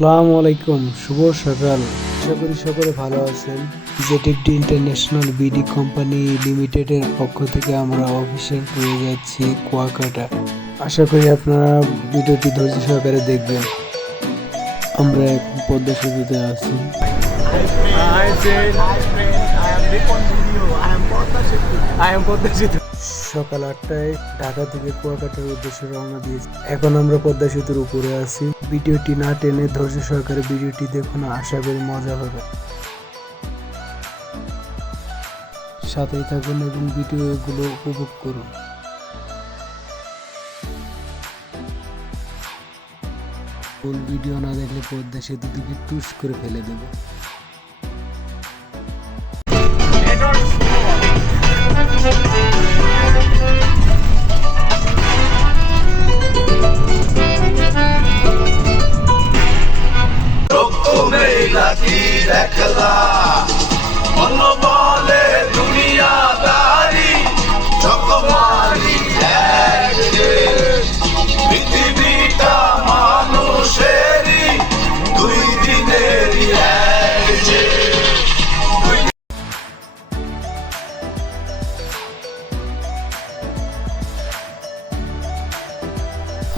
আসসালামু আলাইকুম, শুভ সকাল। আশা করি সকলে ভালো আছেন। জেটিভি ইন্টারন্যাশনাল বিডি কোম্পানি লিমিটেডের পক্ষ থেকে আমরা অফিসিয়াল পেয়ে যাচ্ছি কুয়াকাটা। আশা করি আপনারা ভিডিওটি ধৈর্য সহকারে দেখবেন। আমরা এখন পদ্মা সেতুতে আছি। সকাল 8টায় ঢাকা থেকে কুয়াকাটার উদ্দেশ্যে রওনা দিয়েছি। এখন আমরা পদ্মা সেতুর উপরে আছি। ভিডিওটি না টেনে ধৈর্য সহকারে ভিডিওটি দেখুন, আশা করি মজা হবে। সাথেই থাকুন এবং ভিডিওগুলো উপভোগ করুন। ফুল ভিডিও না দেখলে পদ্মা সেতু থেকে টুস করে ফেলে দেবো।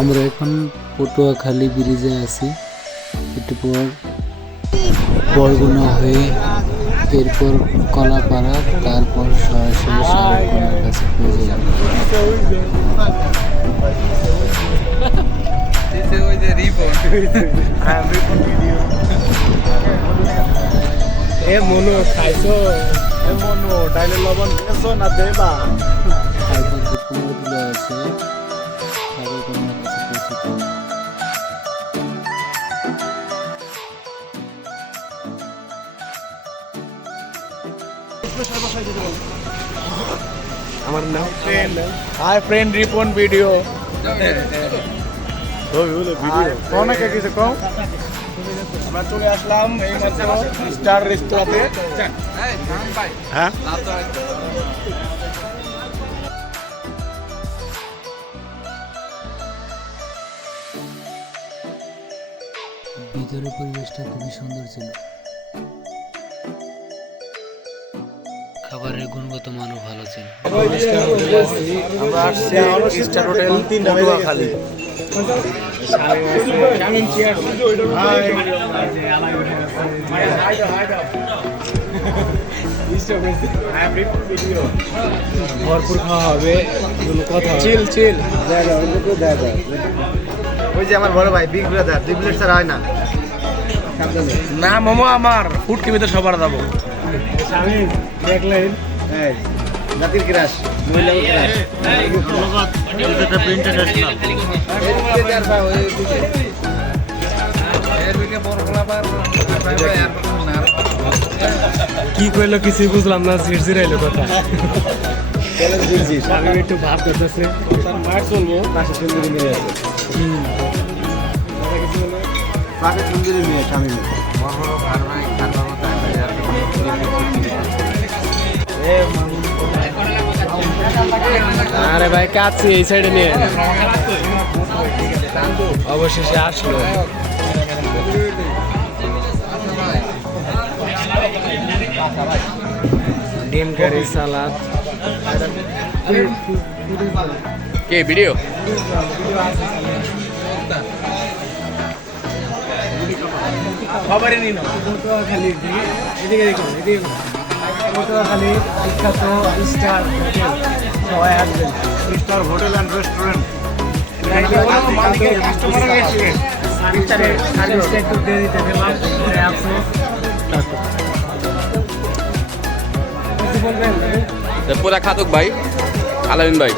আমরা এখন পটুয়াখালী ব্রিজে আছি। একটু পর বরগুনা হয়ে এরপর কলাপাড়া, তারপর সরাসরি শাহরুখের কাছে পৌঁছে যাব। এ মনো খাইছো, এ মনো ডাইলে লবণ খেয়েছো না দেবা? তারপর যে কুমারগুলো আছে শাহরুখের কাছে পৌঁছে। আমার নাম হাই ফ্রেন্ড রিপন ভিডিও। অনেকে কিছু কম। আমরা চলে আসলাম এই মাত্র স্টার রেস্তোরাঁতে। হ্যাঁ, ভিতরের পরিবেশটা খুবই সুন্দর ছিল। খাবারের গুণগত মানও ভালো ছিল। আমরা আসছি স্টার হোটেল পটুয়াখালী। ভরপুর খাওয়া হবে, কথা চিল চিল। ওই যে আমার বড় ভাই বিগ ব্রাদার 2 প্লেট ছাড়া হয় না। না মোমো আমার ফুড কিমিতে সবার যাবো। আমি দেখলেন এই জাতির ক্রাশ, মহিলা ক্রাশ। এটা ইন্টারন্যাশনাল কি কইলো কিছুই বুঝলাম না, ঝিরঝিরাইলো কথা। আমি একটু ভাব করতেছে মার চলবো পাশে সুন্দরী মেয়ে আছে। পাশে সুন্দরী মেয়ে স্বামী। আরে ভাই কাছে এই সাইডে নিয়ে অবশেষে আসলো। ডিম কারি, সালাদ। কে ভিডিও খবরে নিন। পটুয়াখালী এদিকে দেখুন, এদিকে পটুয়াখালী বিখ্যাত স্টার হোটেল। সবাই আসবেন। Star hotel and restaurant. একটু দেরিতে দিলাম, পুরা খাতুক ভাই, আলামিন ভাই।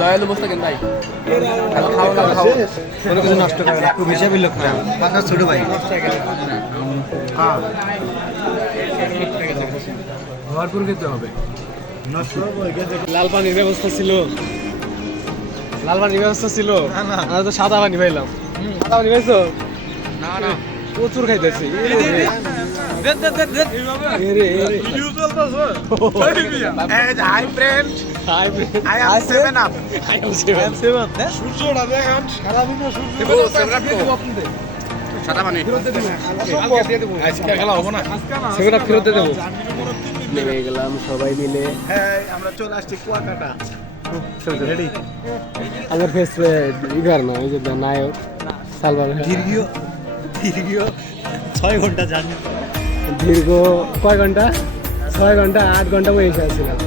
দয়ালু বসতে কেন ভাই? কোনো কিছু নষ্ট করে না, খুব হিসাবি লোক না। আপনার ছোট ভাই। হ্যাঁ, ভরপুর খেতে হবে। নষ্ট হবে। লাল পানির ব্যবস্থা ছিল। লাল পানির ব্যবস্থা ছিল না, না। আমরা তো সাদা পানি পাইলাম। সাদা পানি পাইছো? না না প্রচুর খাইতেছি। Hi friend I am 7 up সূর্যটা দেখেন সারাদিন সাদা পানি আজকে খেলা হবে না সেগুলো ফেরত দিয়ে দেবো। নেমে গেলাম সবাই মিলে। হ্যাঁ আমরা চলে আসছি কুয়াকাটা রেডি আমার ফেস ইগার না, ওই যে নায়ক সালমান খান। দীর্ঘ 6 ঘন্টা জার্নি দীর্ঘ কয় ঘন্টা? 6 ঘন্টা 8 ঘন্টা বসে আসছিলাম।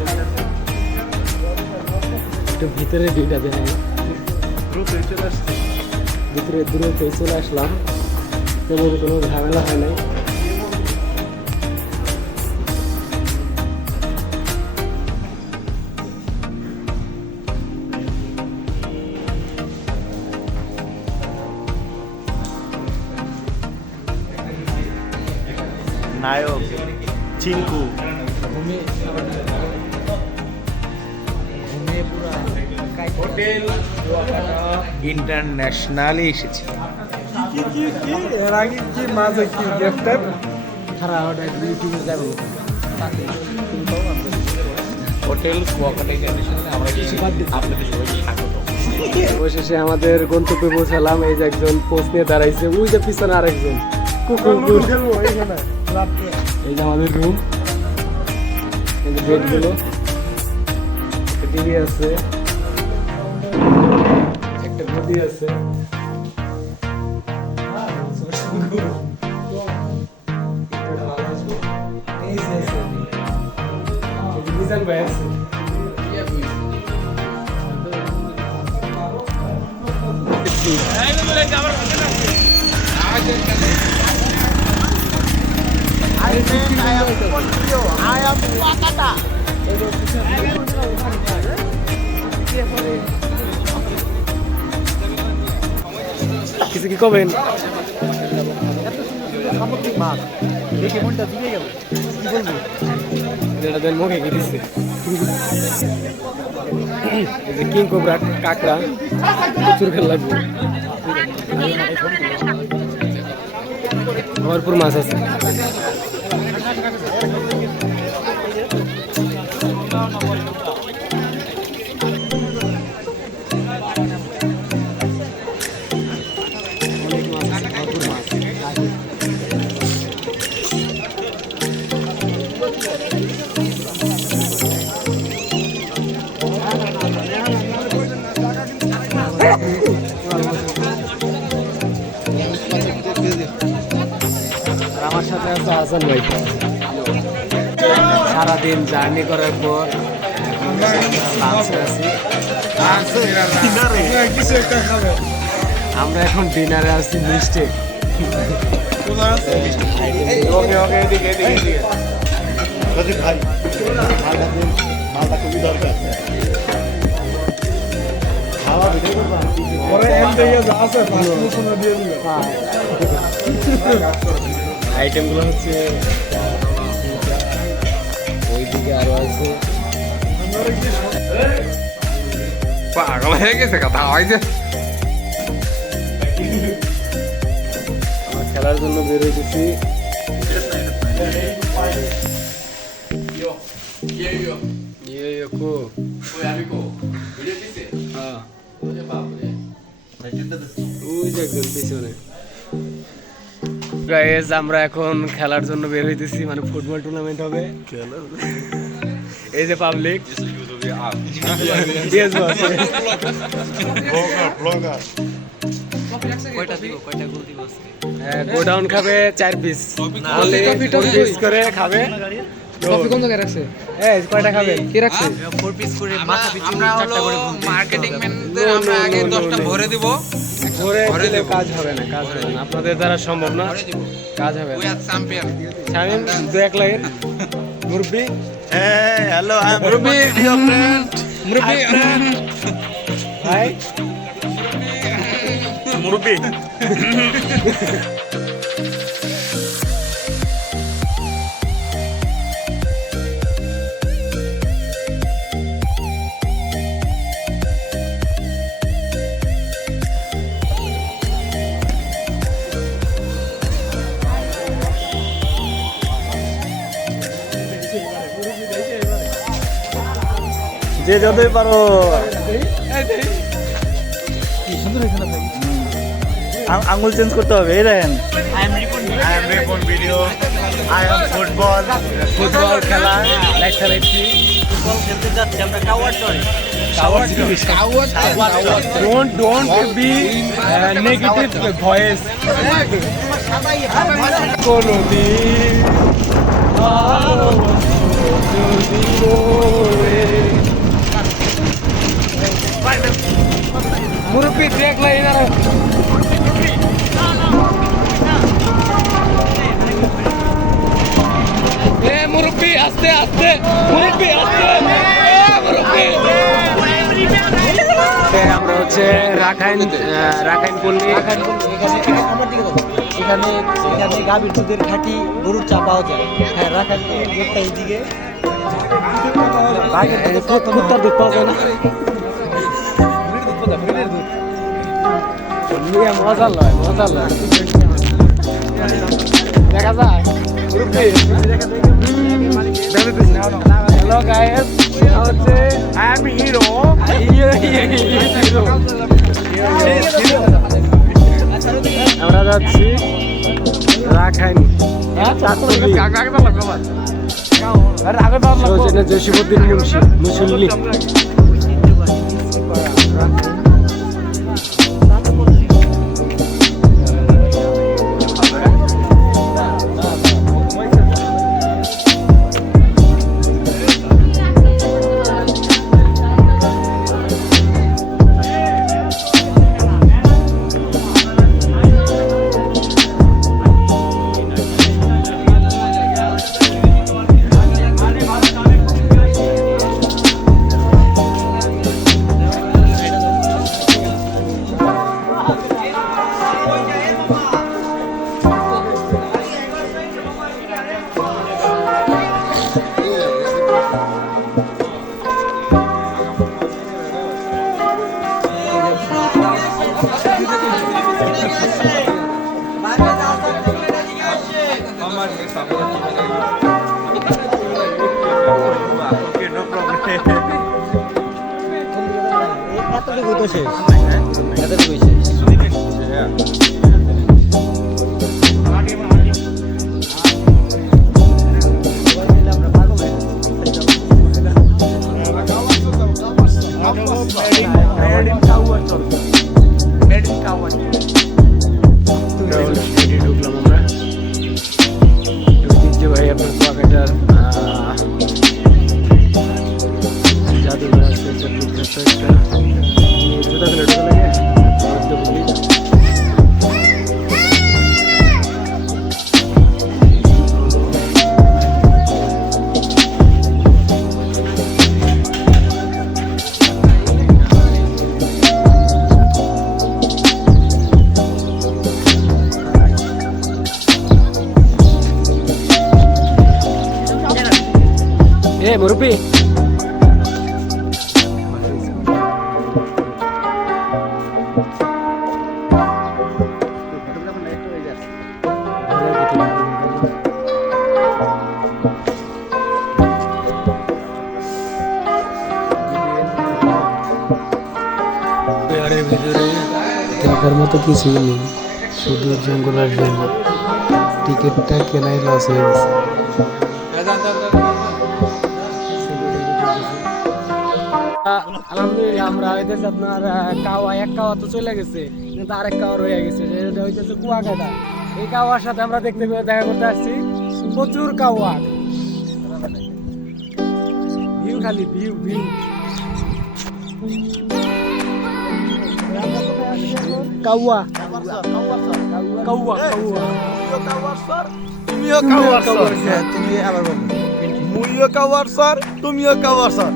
একটু ভিতরে দুইটা দেয়, দ্রুত চলে আসছি ভিতরে দ্রুত চলে আসলাম। তেমন কোনো ঝামেলা হয় নাই। নায়ক চিঙ্কু হোটেল ইন্টারন্যাশনালে এসেছে এর আগে কি মাঝে কি গ্রেফতার খারাপ ওটা ইউটিউবে যাবো। হোটেল কুয়াকাটা ইন্টারন্যাশনালে আমরা আপনাদের সবাইকে স্বাগত অবশেষে আমাদের গন্তব্যে পৌঁছালাম। এই যে একজন পোস্ট নিয়ে দাঁড়াইছে, ওই যে পিছনে আরেকজন কুকুর। এই যে আমাদের রুম, এই যে বেডগুলো, টিভি আছে, একটা গদি আছে। মিজান ভাই আছে। কিছু কি কবেন? এটা দেন মুখে কি দিচ্ছে। এই যে কিং কোবরা কাঁকড়া, প্রচুর খেলা লাগবে। ভরপুর মাছ আছে। আমার সাথে আছে হাসান ভাই। সারাদিন জার্নি করার পর লাঞ্চে আছি। আমরা এখন ডিনারে আছি মিস্টেক। ওকে ওকে এদিকে এদিকে এদিকে রাজীব ভাই মালটা দিন মালটা খুবই দরকার খাওয়া ভিডিও করবা পরে এন্ড দিয়ে যা আছে পারমিশন দিয়ে দিও আইটেমগুলো হচ্ছে ওইদিকে আরো আছে। পাগল হয়ে গেছে কথা হয়েছে আমার খেলার জন্য বের হয়েছি। গাইস আমরা এখন খেলার জন্য বের হইতেছি, মানে ফুটবল টুর্নামেন্ট হবে। এই যে পাবলিক গোডাউন খাবে 4 পিস করে খাবে। কোন জায়গায় রাখছে? কয়টা খাবে? কে রাখছে? 4 পিস করে মাথা পিছু আমরা হলো মার্কেটিং ম্যানদের আমরা আগে 10টা ভরে দিব ভরে দিলে কাজ হবে না, কাজ হবে না, আপনাদের দ্বারা সম্ভব না, কাজ হবে উই না। আর চ্যাম্পিয়ন শামিম 2-1 লাইন মুরব্বি। হ্যালো আই এম মুরব্বি ডিয়ার ফ্রেন্ড মুরব্বি ভাই মুরব্বি যে যতই পারো আঙুল চেঞ্জ করতে হবে। এই দেখেন I am Ripon video, I am football খেলা লেখালেখি ফুটবল খেলতে যাচ্ছি আমরা কাওয়ার চরে। Don't be negative voice. কোনদিন মুরব্বী দেখলাই না এ মুরব্বী আস্তে আস্তে মুরব্বী আস্তে আমরা হচ্ছে রাখাইন পল্লী এখানে গাভীর দুধের খাঁটি গরুর চা পাওয়া যায়। হ্যাঁ রাখার গেটটা এইদিকে কুত্তার দুধ পাওয়া যায় না। মজা লয় দেখা যায় হ্যালো গাইস হচ্ছে আই এম হিরো আমরা যাচ্ছি রাখাইনি জসিমুদ্দিন মুসল্লি এতটুকুই তো শেষ, এতটুকুই শেষ। ঢুকলাম আমরা ঐতিহ্যবাহী আপনার কুয়াকাটার জাদুঘর আছে, একটা বিখ্যাত একটা জুতা ফেলে ঢুকে লাগে মুরব্বী দেখার মতো কিছুই নেই, শুধু জঙ্গল আর জঙ্গল। টিকিটটা কেনাই লস হয়ে গেছে। আলহামদুলিল্লাহ আমরা হইতেছে আপনার এক কাওয়া তো চলে গেছে, কিন্তু আরেক কাওয়া রয়ে গেছে, যেটা হইতেছে কুয়াকাটা। এই কাওয়ার সাথে আমরা দেখা করতে আসছি প্রচুর কাওয়া, ভিউ খালি ভিউ কাওয়া কাওয়া তুমিও কাওয়ার স্যার, তুমি আবার বলো। মুইও কাওয়ার স্যার, তুমিও কাওয়ার স্যার।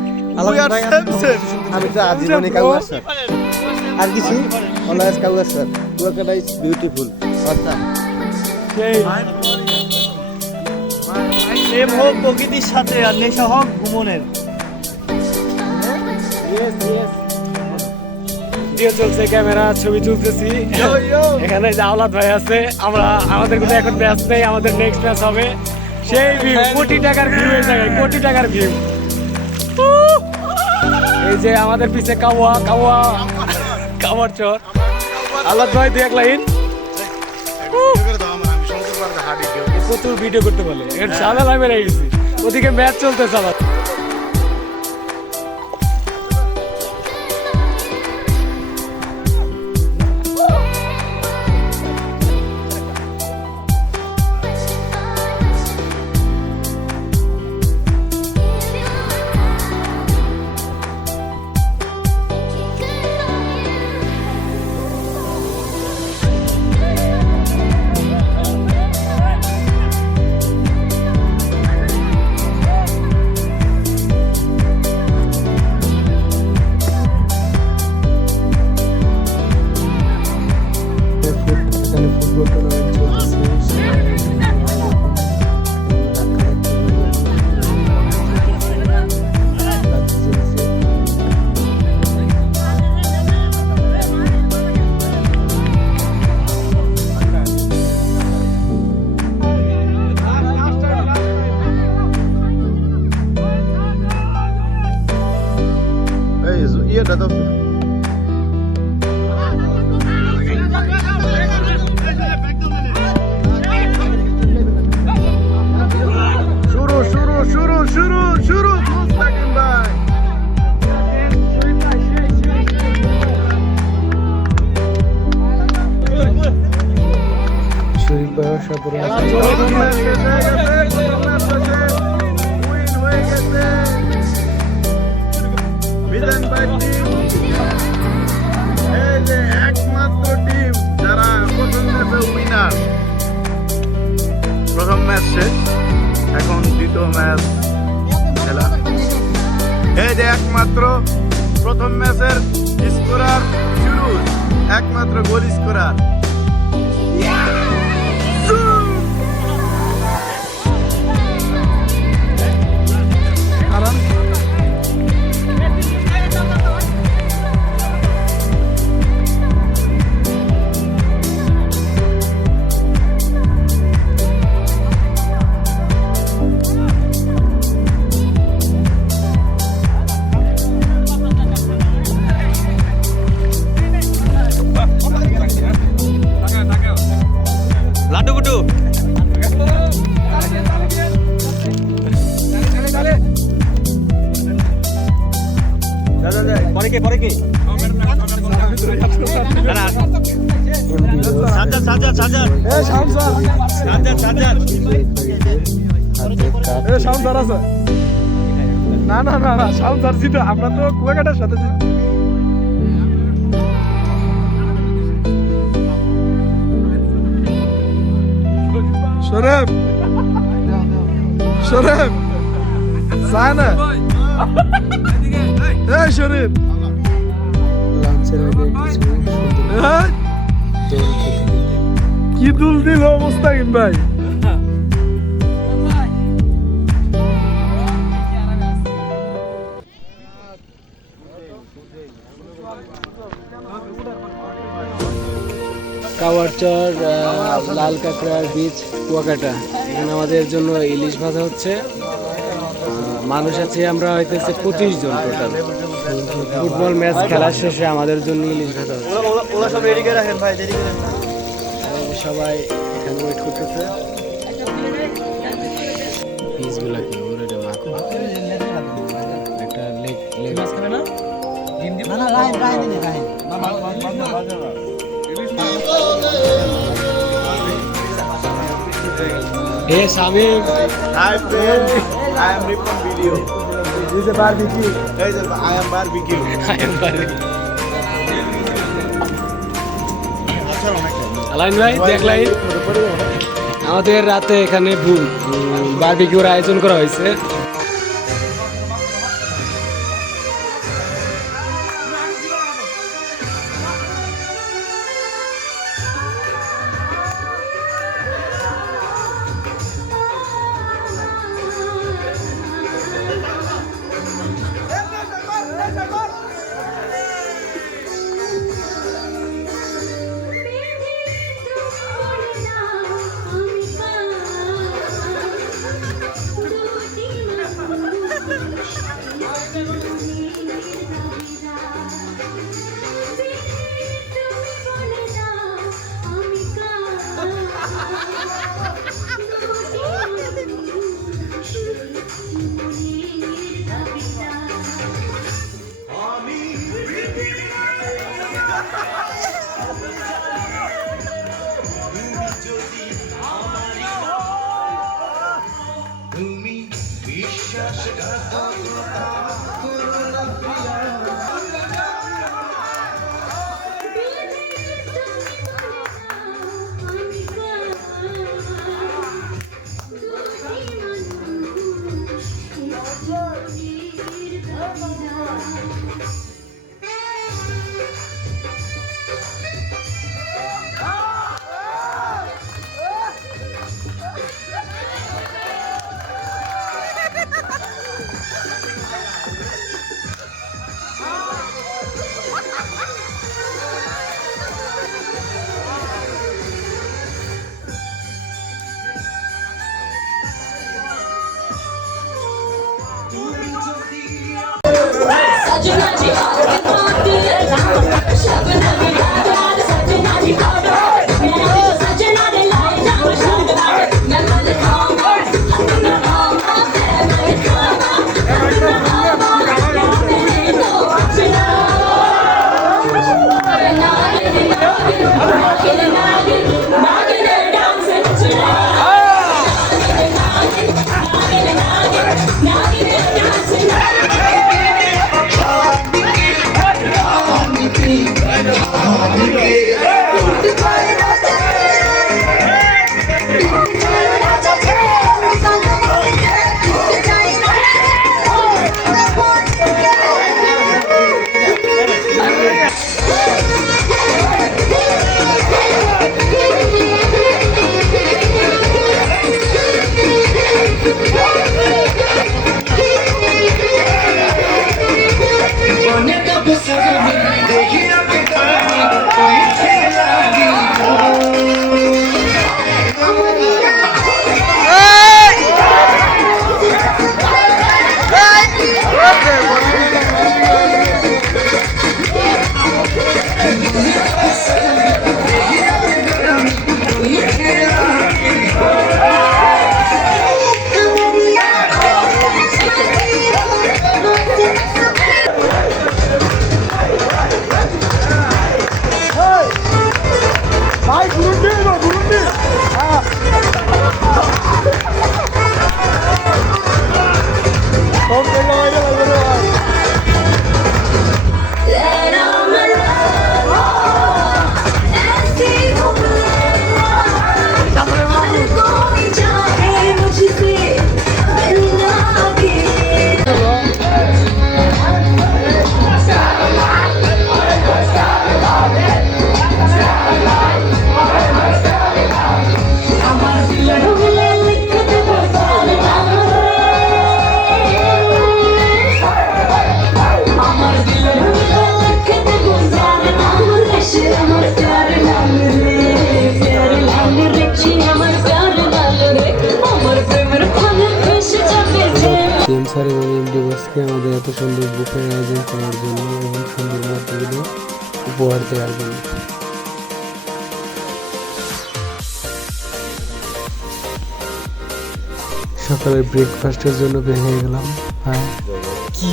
আমি তো আজীবনে কাওয়ার স্যার, আর কিছু অলওয়েজ কাওয়ার স্যার। Kuakata is beautiful. প্রেম হোক প্রকৃতির সাথে, আর নেশা হোক ভ্রমণের। ভিডিও চলছে, ক্যামেরা ছবি তুলতেছি। এখানে যে আওলাদ ভাই আছে, আমরা আমাদের কোনো এখন ম্যাচ নেই, আমাদের নেক্সট ম্যাচ হবে সেই ভিউ, কোটি টাকার ভিউ এই জায়গায়, কোটি টাকার ভিউ। এই যে আমাদের পিছে কাওয়ার চর। আল্লাহ ভাই দু এক লাইন প্রচুর ভিডিও করতে বলে, এর সাদা লাইভে রয়ে গেছি, ওদিকে ম্যাচ চলতেছে আবার। এখানে ফুটবল টুর্নামেন্ট চলতেছে। ইয়েটা তো শুরু মুস্তাকিম ভাই। শরীফ ভাইয়ের সাথে একমাত্র টিম যারা প্রথম ম্যাচে উইনার। প্রথম ম্যাচ শেষ, এখন দ্বিতীয় ম্যাচ খেলা। এই যে একমাত্র প্রথম ম্যাচের স্কোরার শুরু, একমাত্র গোল স্কোরার। লাড্ডু গুড্ডু পরে কে না সাউন্ড ছিল, আমরা তো কুয়াকাটার সাথে শরীফ যায় না। এই শরীফ লাঞ্চের আগে কিছু সুন্দর দোল খেতে কি দুল দিল মুস্তাকিম ভাই। কাওয়ারচর লাল কাঁকড়ার বীজ কুয়াকাটা। এখানে আমাদের জন্য ইলিশ ভাজা হচ্ছে। মানুষ আছে আমরা হইতেছে 25 জন টোটাল। ফুটবল ম্যাচ খেলার শেষে আমাদের জন্য ইলিশ ভাজা হচ্ছে। ওরা সব রেডি করে রাখেন ভাই, দেরি করেন না। সবাই এখানে ওয়েট করতেছে। পিসগুলা কি ওরে মাখো একটা লেগ মাছ খাবে না? না রাইন হে Shamim, Hi friends, I am Ripon video. This is a barbecue. Guys, I am barbecue. আলাইন ভাই দেখলাই আমাদের রাতে এখানে বারবিকিউর আয়োজন করা হয়েছে। सजना जी मोती शबनम यार सजना जी मैं सजना दे लाए जाऊं शाद मैं मल खाऊंगा मैं खाऊंगा मैं खाऊंगा मेरे लो सुना नागिन डांस सुना नागिन डांस সিএম স্যার এবং এমডি বসকে আমাদের এত সুন্দর বুকের আয়োজন করার জন্য এবং সুন্দর মূর্তিগুলো উপহার দেওয়ার জন্য। সকালের ব্রেকফাস্টের জন্য বের হয়ে গেলাম। হ্যাঁ কি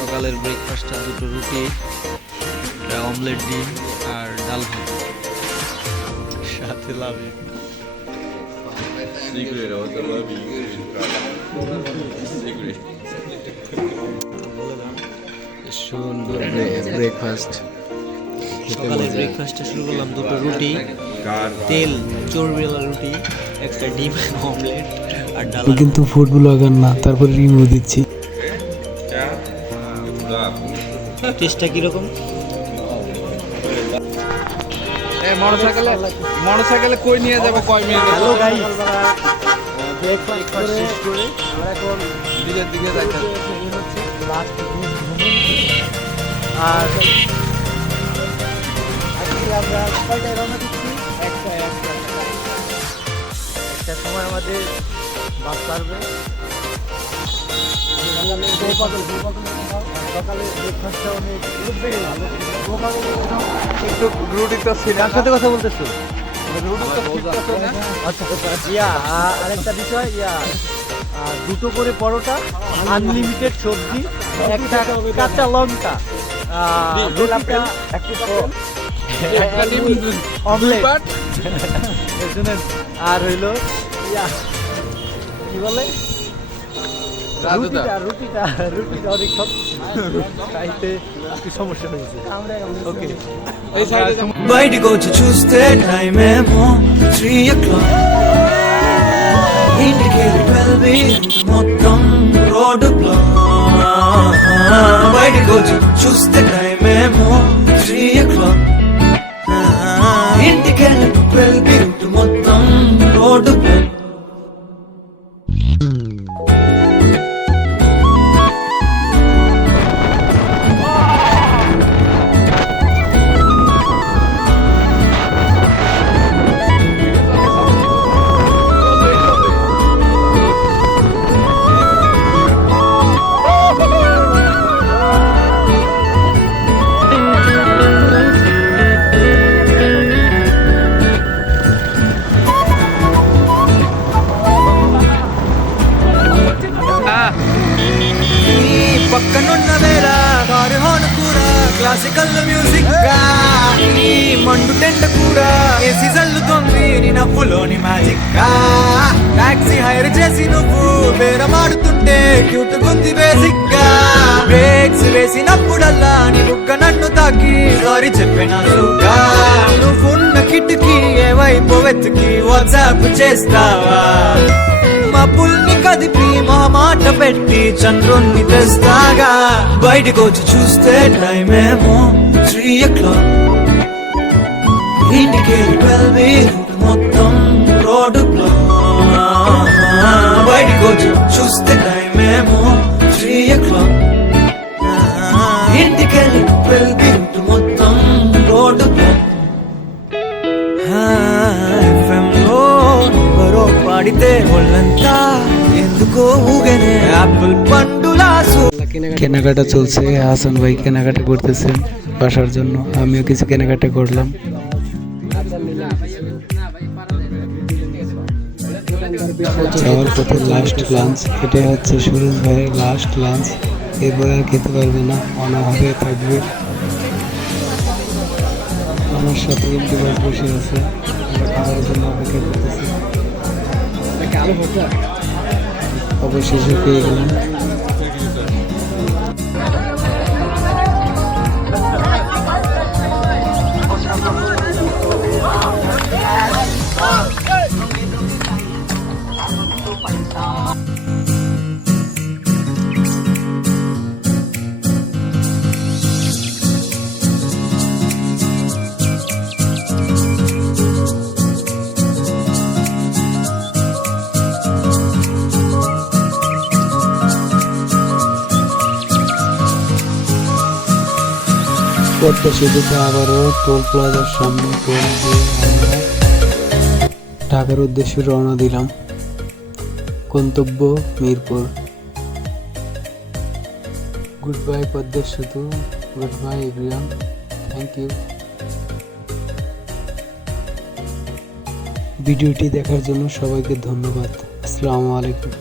সকালের ব্রেকফাস্টটা দুটো রুটি, একটা অমলেট ডিম আর ডাল ভাত, সাথে লাভ সুন্দর ব্রেকফাস্ট। সকালের ব্রেকফাস্টটা শুরু করলাম দুটো রুটি, তেল চর্বিওয়ালা রুটি, একটা ডিম অমলেট আর ডাল। আমি কিন্তু ফুড ব্লগার না, তারপরে রিভিউ দিচ্ছি। টেস্টটা কিরকম? মোটরসাইকেলে কই নিয়ে যাবো কয় মিনিট? হ্যালো গাইস, ব্রেকফাস্ট শেষ করে আমরা এখন দিকের দিকে যাচ্ছি। লাস্ট আর আজকে আমরা কয়টায় রওনা দিচ্ছি? একটা সময় আমাদের বাস ছাড়বে। সকালে ব্রেকফাস্টটা অনেক ভালো। একটু রুটি তো ছিল। কার সাথে কথা বলতেছো? আচ্ছা ইয়া আরেকটা বিষয়, দুটো করে পরোটা, আনলিমিটেড সবজি, একটা কাঁচা লঙ্কা, অমলেট, আর হইলো ইয়া কি বলে রাজুদা রুটিটা অনেক সব খাইতে একটু সমস্যা হয়েছে ওকে এই সাইডে బయటికి వచ్చి చూస్తే టైం ఏమో 3 o'clock ఇంటికి 12 మొత్తం రోడ్డు బ్లాక్ బయటికి వచ్చి చూస్తే టైం ఏమో 3 o'clock ఇంటికి 12 మొత్తం రోడ్డు బ్లాక్ పక్కనున్న వేళ కారు హార్న్ కూడా క్లాసికల్ మ్యూజిక్ ఈ మండు టెంట కూడా ఏసీ జల్లుతోంది నీ నవ్వులోని మ్యాజిక్ టాక్సీ హైర్ చేసి నువ్వు బేరమాడుతుంటే క్యూట్ గుంది బేసిక్ గా బ్రేక్స్ వేసినప్పుడల్లా నీ బుగ్గ నన్ను తాకి సారీ చెప్పిన నువ్వున్న కిటికీ ఏ వైపు వెతికి వాట్సాప్ చేస్తావా మబ్బుల్ని కదిపి మా మాట పెట్టి చంద్రుణ్ణి తెస్తాగా బయటకు వచ్చి చూస్తే టైం ఏమో 3 o'clock ఇంటికి 12 మొత్తం రోడ్డు బ్లాక్ బయటకు వచ్చి చూస్తే టైం ఏమో 3 o'clock ఇంటికి 12 మొత్తం రోడ్డు బ్లాక్ ఎఫ్ఎంలో ఎవరో పాడితే ఒళ్ళంతా ఎందుకో ఊగనే యాపిల్ పండులా কেনাকাটা চলছে, হাসান ভাই কেনাকাটা করতেছেন বাসার জন্য, আমিও কিছু কেনাকাটা করলাম। যাওয়ার পথে লাস্ট লাঞ্চ, এটাই হচ্ছে সুরজ ভাইয়ের লাস্ট লাঞ্চ, এরপরে আর খেতে পারবে না, অনাভাবে থাকবে। আমার সাথে ইমতিবাজ বসে আছে, আমরা খাবারের জন্য অপেক্ষা করতেছি। অবশেষে পেয়ে গেলাম। পদ্মা সেতুতে আবারও টোল প্লাজার সামনে টোল দিয়ে আমরা ঢাকার উদ্দেশ্যে রওনা দিলাম। গন্তব্য Mirpur. Good bye Padma Setu, good bye everyone, thank you. ভিডিওটি দেখার জন্য সবাইকে ধন্যবাদ। আসসালামু আলাইকুম।